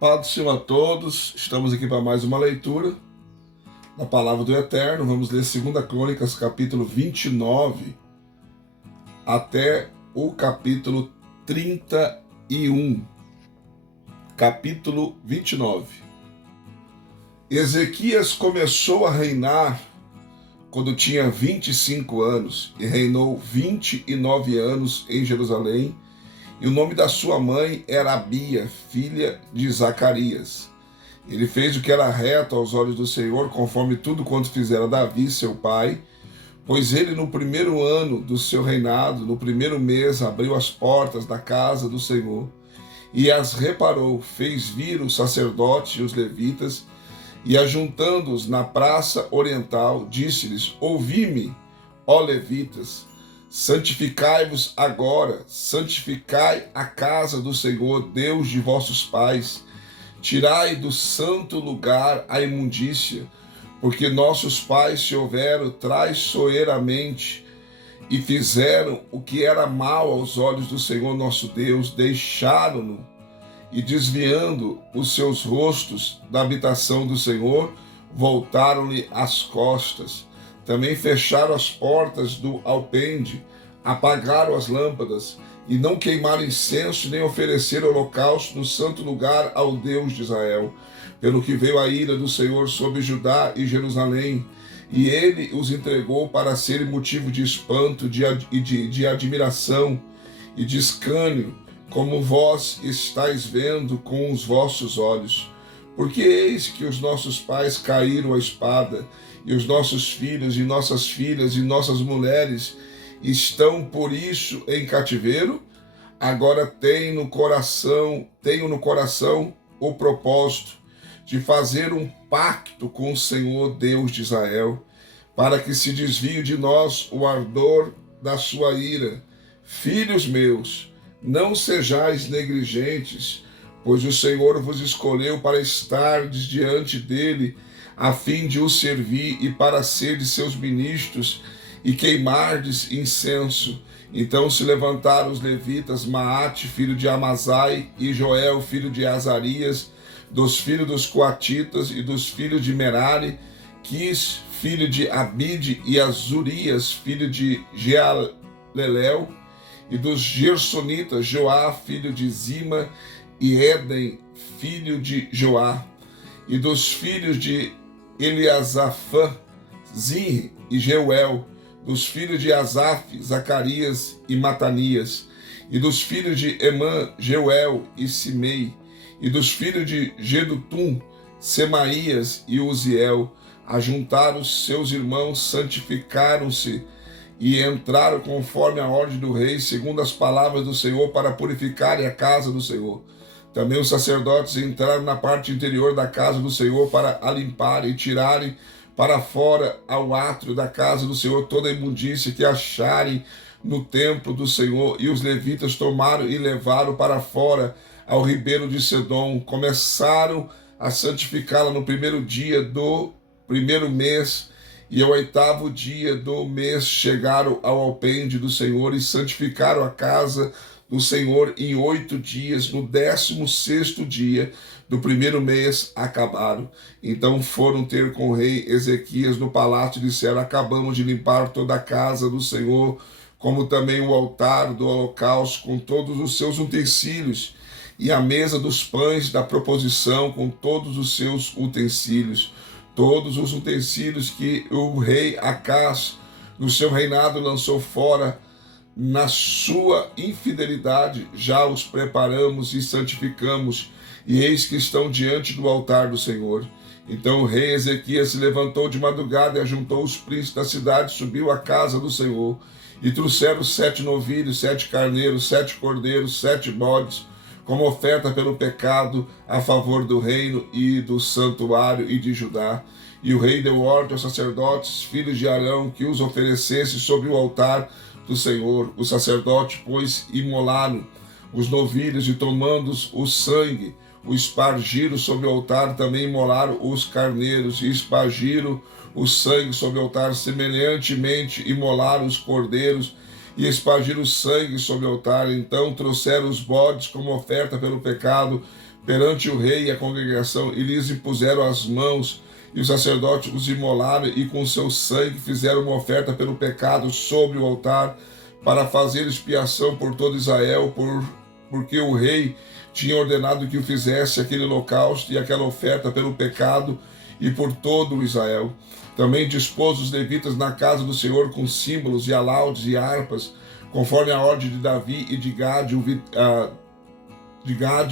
Paz do Senhor a todos, estamos aqui para mais uma leitura da Palavra do Eterno. Vamos ler 2 Crônicas, capítulo 29, até o capítulo 31. Capítulo 29. Ezequias começou a reinar quando tinha 25 anos e reinou 29 anos em Jerusalém. E o nome da sua mãe era Abia, filha de Zacarias. Ele fez o que era reto aos olhos do Senhor, conforme tudo quanto fizera Davi, seu pai, pois ele no primeiro ano do seu reinado, no primeiro mês, abriu as portas da casa do Senhor e as reparou, fez vir os sacerdotes e os levitas, e ajuntando-os na praça oriental, disse-lhes: Ouvi-me, ó levitas, santificai-vos agora, santificai a casa do Senhor, Deus de vossos pais. Tirai do santo lugar a imundícia, porque nossos pais se houveram traiçoeiramente e fizeram o que era mal aos olhos do Senhor nosso Deus, deixaram-no e, desviando os seus rostos da habitação do Senhor, voltaram-lhe as costas. Também fecharam as portas do alpendre, apagaram as lâmpadas, e não queimaram incenso, nem ofereceram holocausto no santo lugar ao Deus de Israel. Pelo que veio a ira do Senhor sobre Judá e Jerusalém, e ele os entregou para serem motivo de espanto, de admiração e de escárnio, como vós estáis vendo com os vossos olhos. Porque eis que os nossos pais caíram à espada, e os nossos filhos e nossas filhas e nossas mulheres estão por isso em cativeiro. Agora tenho no coração o propósito de fazer um pacto com o Senhor Deus de Israel, para que se desvie de nós o ardor da sua ira. Filhos meus, não sejais negligentes, pois o Senhor vos escolheu para estardes diante dele, a fim de o servir e para serdes seus ministros e queimardes incenso. Então se levantaram os levitas, Maate, filho de Amazai, e Joel, filho de Azarias, dos filhos dos Coatitas e dos filhos de Merari, Quis, filho de Abide, e Azurias, filho de Jealelel, e dos Gersonitas, Joá, filho de Zima, e Éden, filho de Joá, e dos filhos de Eliasafã, Zinri e Jeuel, dos filhos de Asaf, Zacarias e Matanias, e dos filhos de Emã, Jeuel e Simei, e dos filhos de Gedutum, Semaías e Uziel. Ajuntaram seus irmãos, santificaram-se e entraram conforme a ordem do rei, segundo as palavras do Senhor, para purificarem a casa do Senhor. Também os sacerdotes entraram na parte interior da casa do Senhor para a limparem e tirarem para fora ao átrio da casa do Senhor toda a imundícia que acharem no templo do Senhor. E os levitas tomaram e levaram para fora ao ribeiro de Sedom. Começaram a santificá-la no primeiro dia do primeiro mês, e ao 8º dia do mês chegaram ao alpendre do Senhor e santificaram a casa do Senhor em 8 dias. No 16º dia do primeiro mês acabaram. Então foram ter com o rei Ezequias no palácio e disseram: acabamos de limpar toda a casa do Senhor, como também o altar do holocausto com todos os seus utensílios, e a mesa dos pães da proposição com todos os seus utensílios. Todos os utensílios que o rei Acás, no seu reinado, lançou fora na sua infidelidade, já os preparamos e santificamos, e eis que estão diante do altar do Senhor. Então o rei Ezequias se levantou de madrugada e ajuntou os príncipes da cidade, subiu à casa do Senhor, e trouxeram 7 novilhos, 7 carneiros, 7 cordeiros, 7 bodes, como oferta pelo pecado, a favor do reino e do santuário e de Judá. E o rei deu ordem aos sacerdotes, filhos de Arão, que os oferecesse sobre o altar do Senhor. Os sacerdotes, pois, imolaram os novilhos, e tomando o sangue, o espargiram sobre o altar. Também imolaram os carneiros e espargiram o sangue sobre o altar. Semelhantemente imolaram os cordeiros e espargiram o sangue sobre o altar. Então trouxeram os bodes como oferta pelo pecado, perante o rei e a congregação, e lhes impuseram as mãos, e os sacerdotes os imolaram, e com seu sangue fizeram uma oferta pelo pecado sobre o altar, para fazer expiação por todo Israel, porque o rei tinha ordenado que o fizesse aquele holocausto e aquela oferta pelo pecado e por todo o Israel. Também dispôs os levitas na casa do Senhor com símbolos e alaudes e harpas, conforme a ordem de Davi e de Gade,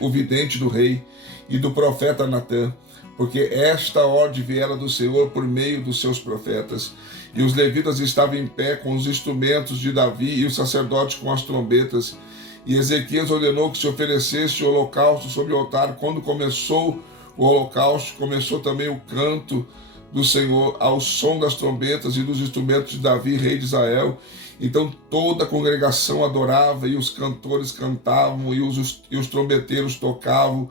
o vidente do rei, e do profeta Natã, porque esta ordem viera do Senhor por meio dos seus profetas. E os levitas estavam em pé com os instrumentos de Davi e os sacerdotes com as trombetas. E Ezequias ordenou que se oferecesse o holocausto sobre o altar. Quando começou o holocausto, começou também o canto do Senhor ao som das trombetas e dos instrumentos de Davi, rei de Israel. Então toda a congregação adorava, e os cantores cantavam, e os trombeteiros tocavam.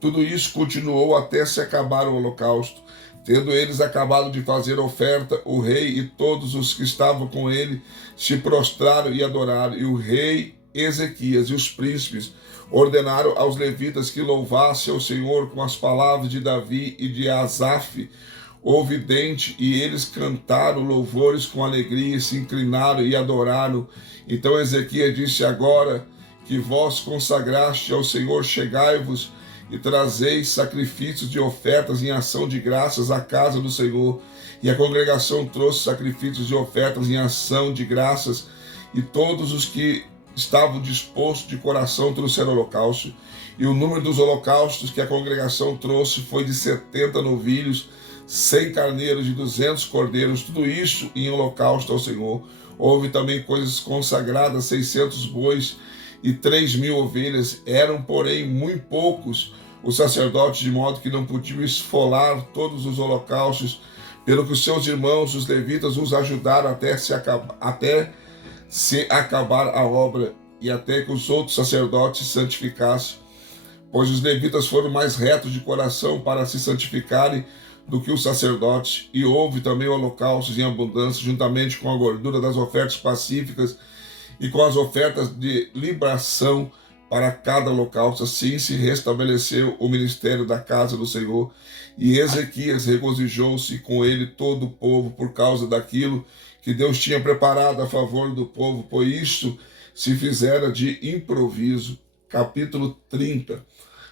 Tudo isso continuou até se acabar o holocausto. Tendo eles acabado de fazer a oferta, o rei e todos os que estavam com ele se prostraram e adoraram. E o rei Ezequias e os príncipes ordenaram aos levitas que louvassem ao Senhor com as palavras de Davi e de Asaf, o vidente, e eles cantaram louvores com alegria, se inclinaram e adoraram. Então Ezequias disse: agora que vós consagraste ao Senhor, chegai-vos e trazeis sacrifícios de ofertas em ação de graças à casa do Senhor. E a congregação trouxe sacrifícios de ofertas em ação de graças, e todos os que estavam dispostos de coração trouxeram holocausto. E o número dos holocaustos que a congregação trouxe foi de 70 novilhos, 100 carneiros e 200 cordeiros, tudo isso em holocausto ao Senhor. Houve também coisas consagradas, 600 bois e 3.000 ovelhas. Eram, porém, muito poucos os sacerdotes, de modo que não podiam esfolar todos os holocaustos, pelo que os seus irmãos, os levitas, os ajudaram até se acabar a obra, e até que os outros sacerdotes se santificassem. Pois os levitas foram mais retos de coração para se santificarem do que os sacerdotes. E houve também holocaustos em abundância, juntamente com a gordura das ofertas pacíficas e com as ofertas de libação para cada holocausto. Assim se restabeleceu o ministério da casa do Senhor. E Ezequias regozijou-se com ele todo o povo por causa daquilo que Deus tinha preparado a favor do povo, pois isto se fizera de improviso. Capítulo 30.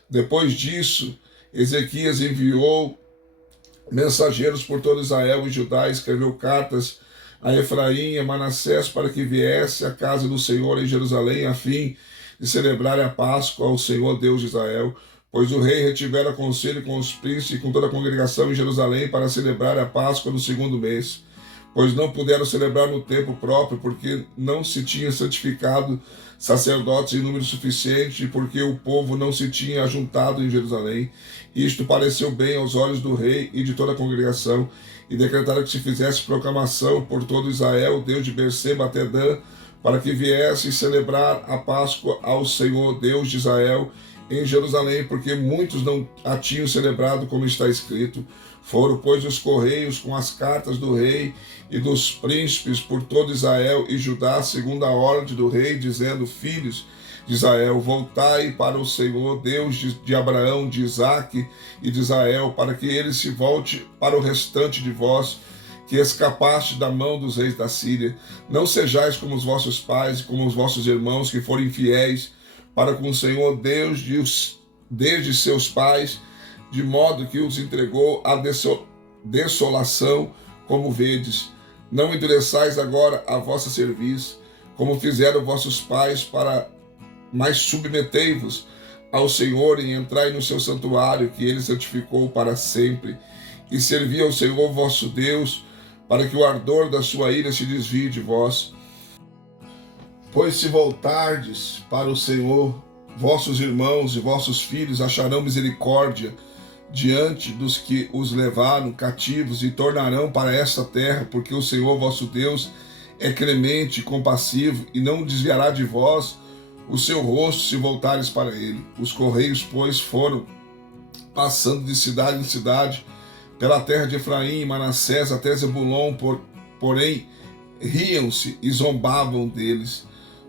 Depois disso, Ezequias enviou mensageiros por todo Israel e Judá, escreveu cartas a Efraim e a Manassés para que viesse à casa do Senhor em Jerusalém, a fim de celebrar a Páscoa ao Senhor Deus de Israel. Pois o rei retivera conselho com os príncipes e com toda a congregação em Jerusalém para celebrar a Páscoa no 2º mês. Pois não puderam celebrar no tempo próprio, porque não se tinha santificado sacerdotes em número suficiente, e porque o povo não se tinha ajuntado em Jerusalém. Isto pareceu bem aos olhos do rei e de toda a congregação, e decretaram que se fizesse proclamação por todo Israel, Deus de Berseba até Dan, para que viesse celebrar a Páscoa ao Senhor Deus de Israel em Jerusalém, porque muitos não a tinham celebrado, como está escrito. Foram, pois, os correios com as cartas do rei e dos príncipes por todo Israel e Judá, segundo a ordem do rei, dizendo: filhos de Israel, voltai para o Senhor, Deus de Abraão, de Isaque e de Israel, para que ele se volte para o restante de vós, que escapaste da mão dos reis da Síria. Não sejais como os vossos pais e como os vossos irmãos, que foram infiéis para com o Senhor Deus desde seus pais, de modo que os entregou à desolação, como vedes. Não endureçais agora a vossa cerviz, como fizeram vossos pais, mas submetei-vos ao Senhor e entrai no seu santuário, que ele santificou para sempre, e servi ao Senhor vosso Deus, para que o ardor da sua ira se desvie de vós. Pois se voltardes para o Senhor, vossos irmãos e vossos filhos acharão misericórdia diante dos que os levaram cativos, e tornarão para esta terra, porque o Senhor vosso Deus é clemente e compassivo, e não desviará de vós o seu rosto se voltares para ele. Os correios, pois, foram passando de cidade em cidade pela terra de Efraim e Manassés até Zebulon, porém riam-se e zombavam deles.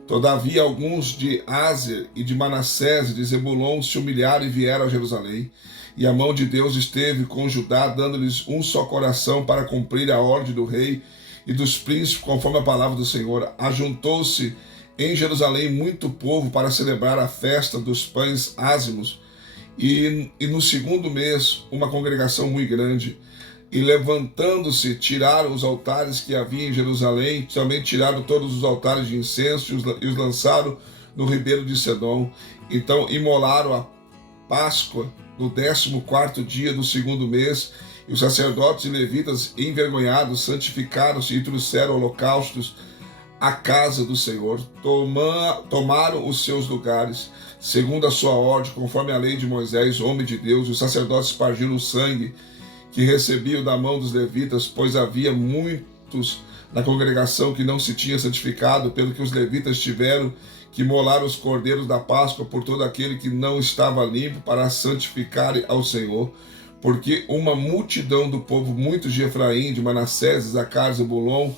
Todavia alguns de Áser e de Manassés e de Zebulon se humilharam e vieram a Jerusalém. E a mão de Deus esteve com Judá, dando-lhes um só coração para cumprir a ordem do rei e dos príncipes, conforme a palavra do Senhor. Ajuntou-se em Jerusalém muito povo para celebrar a festa dos pães ázimos. E no segundo mês, uma congregação muito grande. E levantando-se, tiraram os altares que havia em Jerusalém, também tiraram todos os altares de incenso e os lançaram no ribeiro de Sedom. Então imolaram a Páscoa no 14º dia do segundo mês, e os sacerdotes e levitas, envergonhados, santificaram-se e trouxeram holocaustos à casa do Senhor. Tomaram os seus lugares, segundo a sua ordem, conforme a lei de Moisés, homem de Deus. Os sacerdotes espargiram o sangue que recebiam da mão dos levitas, pois havia muitos na congregação que não se tinha santificado, pelo que os levitas tiveram que molar os cordeiros da Páscoa por todo aquele que não estava limpo, para santificarem ao Senhor. Porque uma multidão do povo, muitos de Efraim, de Manassés, Zaccar, Zebulon,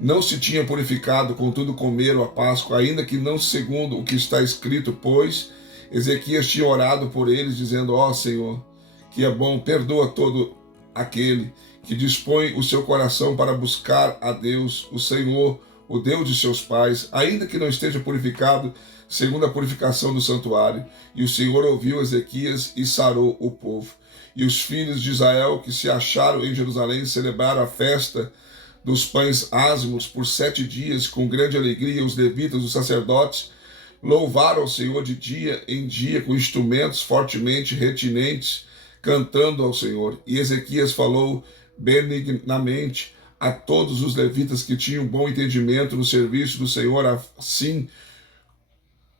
não se tinha purificado, contudo comeram a Páscoa, ainda que não segundo o que está escrito, pois Ezequias tinha orado por eles, dizendo: ó Senhor, que é bom, perdoa todo aquele que dispõe o seu coração para buscar a Deus, o Senhor, o Deus de seus pais, ainda que não esteja purificado, segundo a purificação do santuário. E o Senhor ouviu Ezequias e sarou o povo. E os filhos de Israel que se acharam em Jerusalém celebraram a festa dos pães ázimos por 7 dias, com grande alegria. Os levitas, os sacerdotes, louvaram ao Senhor de dia em dia, com instrumentos fortemente retinentes, cantando ao Senhor. E Ezequias falou benignamente a todos os levitas que tinham bom entendimento no serviço do Senhor. Assim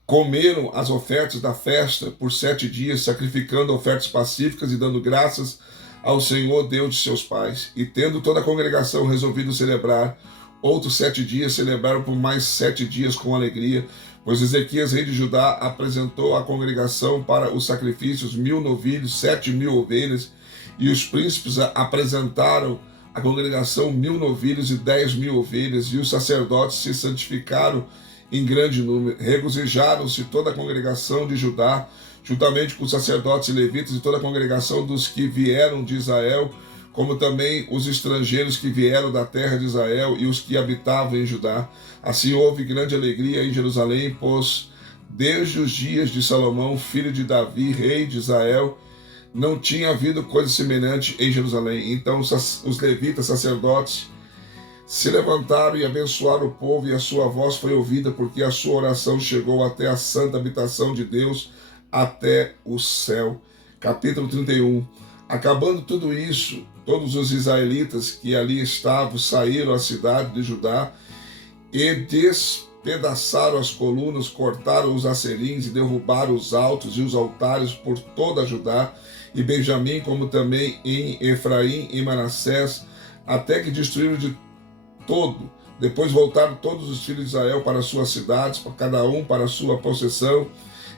comeram as ofertas da festa por 7 dias, sacrificando ofertas pacíficas e dando graças ao Senhor, Deus de seus pais. E tendo toda a congregação resolvido celebrar outros 7 dias, celebraram por mais 7 dias com alegria, pois Ezequias, rei de Judá, apresentou à congregação para os sacrifícios 1000 novilhos, 7.000 ovelhas, e os príncipes apresentaram à congregação 1000 novilhos e 10.000 ovelhas, e os sacerdotes se santificaram em grande número. Regozijaram-se toda a congregação de Judá, juntamente com os sacerdotes e levitas e toda a congregação dos que vieram de Israel, como também os estrangeiros que vieram da terra de Israel e os que habitavam em Judá. Assim houve grande alegria em Jerusalém, pois desde os dias de Salomão, filho de Davi, rei de Israel, não tinha havido coisa semelhante em Jerusalém. Então os levitas, sacerdotes, se levantaram e abençoaram o povo, e a sua voz foi ouvida, porque a sua oração chegou até a santa habitação de Deus, até o céu. Capítulo 31. Acabando tudo isso, todos os israelitas que ali estavam saíram à cidade de Judá e despedaçaram as colunas, cortaram os acerins e derrubaram os altos e os altares por toda Judá e Benjamim, como também em Efraim e Manassés, até que destruíram de todo. Depois voltaram todos os filhos de Israel para suas cidades, cada um para a sua possessão.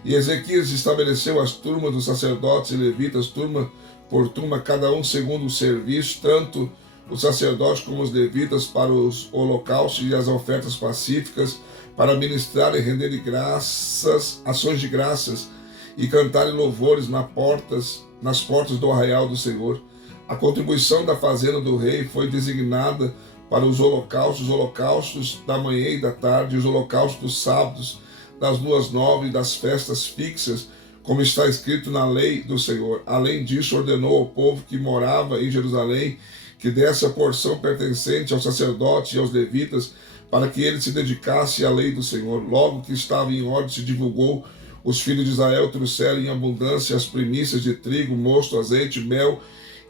E Ezequias estabeleceu as turmas dos sacerdotes e levitas, turma por turma, cada um segundo o serviço, tanto os sacerdotes como os levitas, para os holocaustos e as ofertas pacíficas, para ministrar e render graças, ações de graças, e cantarem louvores nas portas do arraial do Senhor. A contribuição da fazenda do rei foi designada para os holocaustos da manhã e da tarde, os holocaustos dos sábados, das luas novas e das festas fixas, como está escrito na lei do Senhor. Além disso, ordenou ao povo que morava em Jerusalém que desse a porção pertencente aos sacerdotes e aos levitas, para que eles se dedicassem à lei do Senhor. Logo que estava em ordem, se divulgou. Os filhos de Israel trouxeram em abundância as primícias de trigo, mosto, azeite, mel,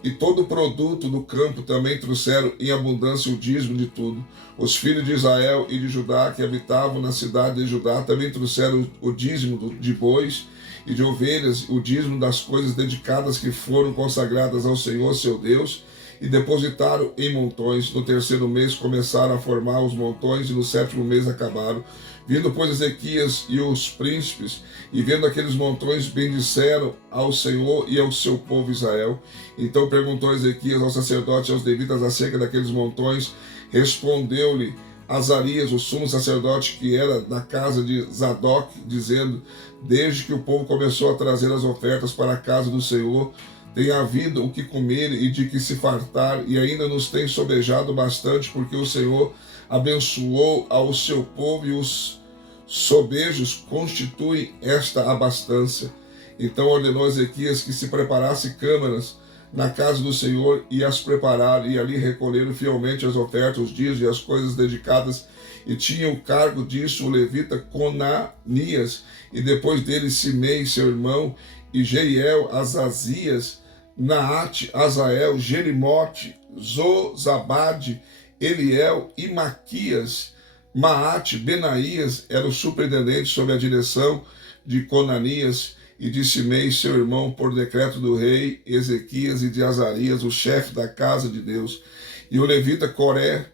e todo o produto do campo. Também trouxeram em abundância o dízimo de tudo. Os filhos de Israel e de Judá que habitavam na cidade de Judá também trouxeram o dízimo de bois e de ovelhas, o dízimo das coisas dedicadas que foram consagradas ao Senhor seu Deus, e depositaram em montões. No 3º mês começaram a formar os montões, e no 7º mês acabaram. Vindo, pois, Ezequias e os príncipes, e vendo aqueles montões, bendisseram ao Senhor e ao seu povo Israel. Então perguntou Ezequias aos sacerdotes e aos levitas acerca daqueles montões. Respondeu-lhe Azarias, o sumo sacerdote, que era da casa de Zadok, dizendo: desde que o povo começou a trazer as ofertas para a casa do Senhor, tem havido o que comer e de que se fartar, e ainda nos tem sobejado bastante, porque o Senhor abençoou ao seu povo, e os sobejos constituem esta abastança. Então ordenou Ezequias que se preparasse câmaras na casa do Senhor, e as prepararam, e ali recolheram fielmente as ofertas, os dias e as coisas dedicadas, e tinha o cargo disso o levita Conanias, e depois dele Simei, seu irmão, e Jeiel, Azazias, Naate, Azael, Jerimote, Zozabade, Eliel e Maquias. Maate, Benaías era o superintendente sob a direção de Conanias, e de Simei, seu irmão, por decreto do rei Ezequias, e de Azarias, o chefe da casa de Deus. E o levita Coré,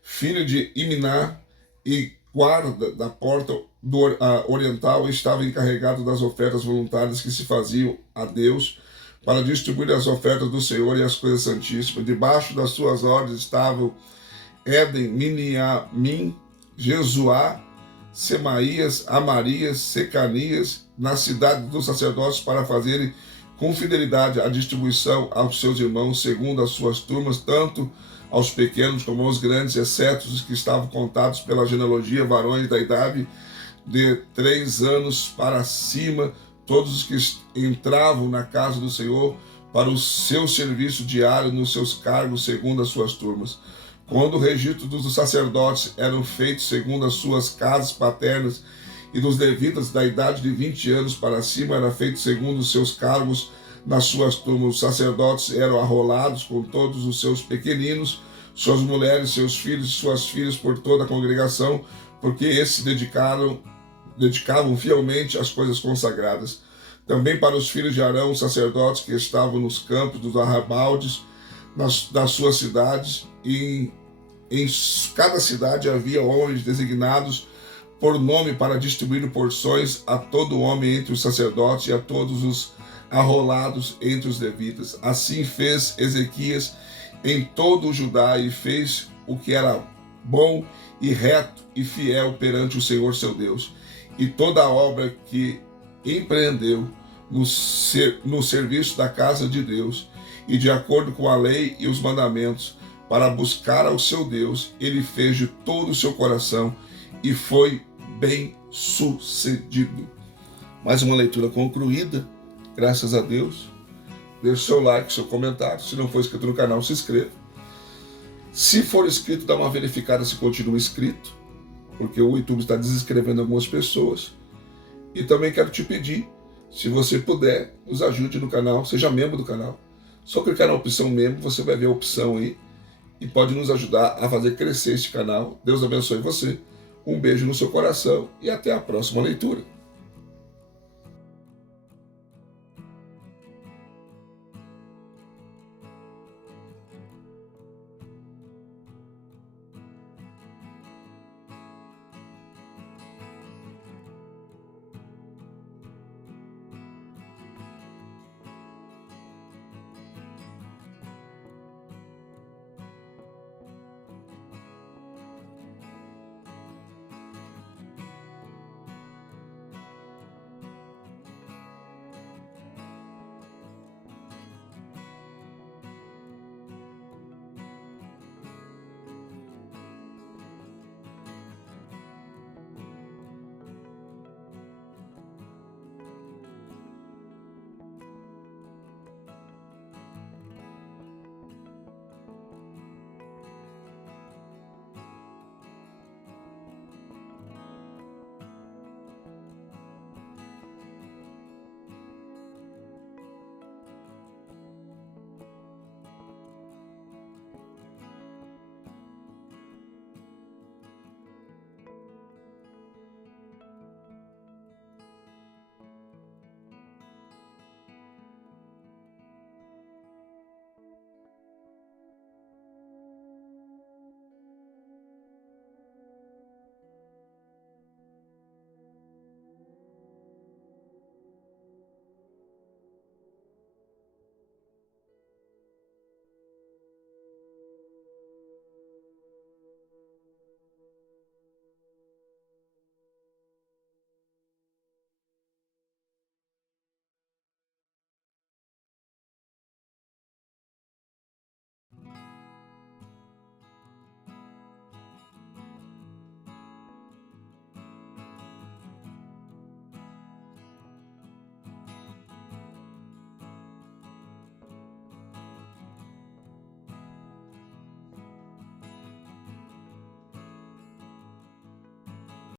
filho de Iminá, e guarda da porta oriental, estava encarregado das ofertas voluntárias que se faziam a Deus, para distribuir as ofertas do Senhor e as coisas santíssimas. Debaixo das suas ordens estavam Éden, Miniamim, Jesuá, Semaías, Amarias, Secanias, na cidade dos sacerdotes, para fazerem com fidelidade a distribuição aos seus irmãos, segundo as suas turmas, tanto aos pequenos como aos grandes, exceto os que estavam contados pela genealogia, varões da idade de 3 anos para cima, todos os que entravam na casa do Senhor para o seu serviço diário nos seus cargos, segundo as suas turmas. Quando o registro dos sacerdotes eram feitos segundo as suas casas paternas, e dos levitas da idade de 20 anos para cima era feito segundo os seus cargos nas suas turmas. Os sacerdotes eram arrolados com todos os seus pequeninos, suas mulheres, seus filhos e suas filhas, por toda a congregação, porque esses se dedicavam fielmente às coisas consagradas. Também para os filhos de Arão, os sacerdotes que estavam nos campos dos arrabaldes, das suas cidades, e em cada cidade havia homens designados por nome para distribuir porções a todo homem entre os sacerdotes e a todos os arrolados entre os levitas. Assim fez Ezequias em todo o Judá, e fez o que era bom e reto e fiel perante o Senhor seu Deus. E toda a obra que empreendeu no serviço da casa de Deus, e de acordo com a lei e os mandamentos, para buscar ao seu Deus, ele fez de todo o seu coração, e foi bem sucedido. Mais uma leitura concluída, graças a Deus. Deixe seu like, seu comentário. Se não for inscrito no canal, se inscreva. Se for inscrito, dá uma verificada se continua inscrito, porque o YouTube está desinscrevendo algumas pessoas. E também quero te pedir, se você puder, nos ajude no canal, seja membro do canal. Só clicar na opção membro, você vai ver a opção aí, e pode nos ajudar a fazer crescer este canal. Deus abençoe você. Um beijo no seu coração e até a próxima leitura.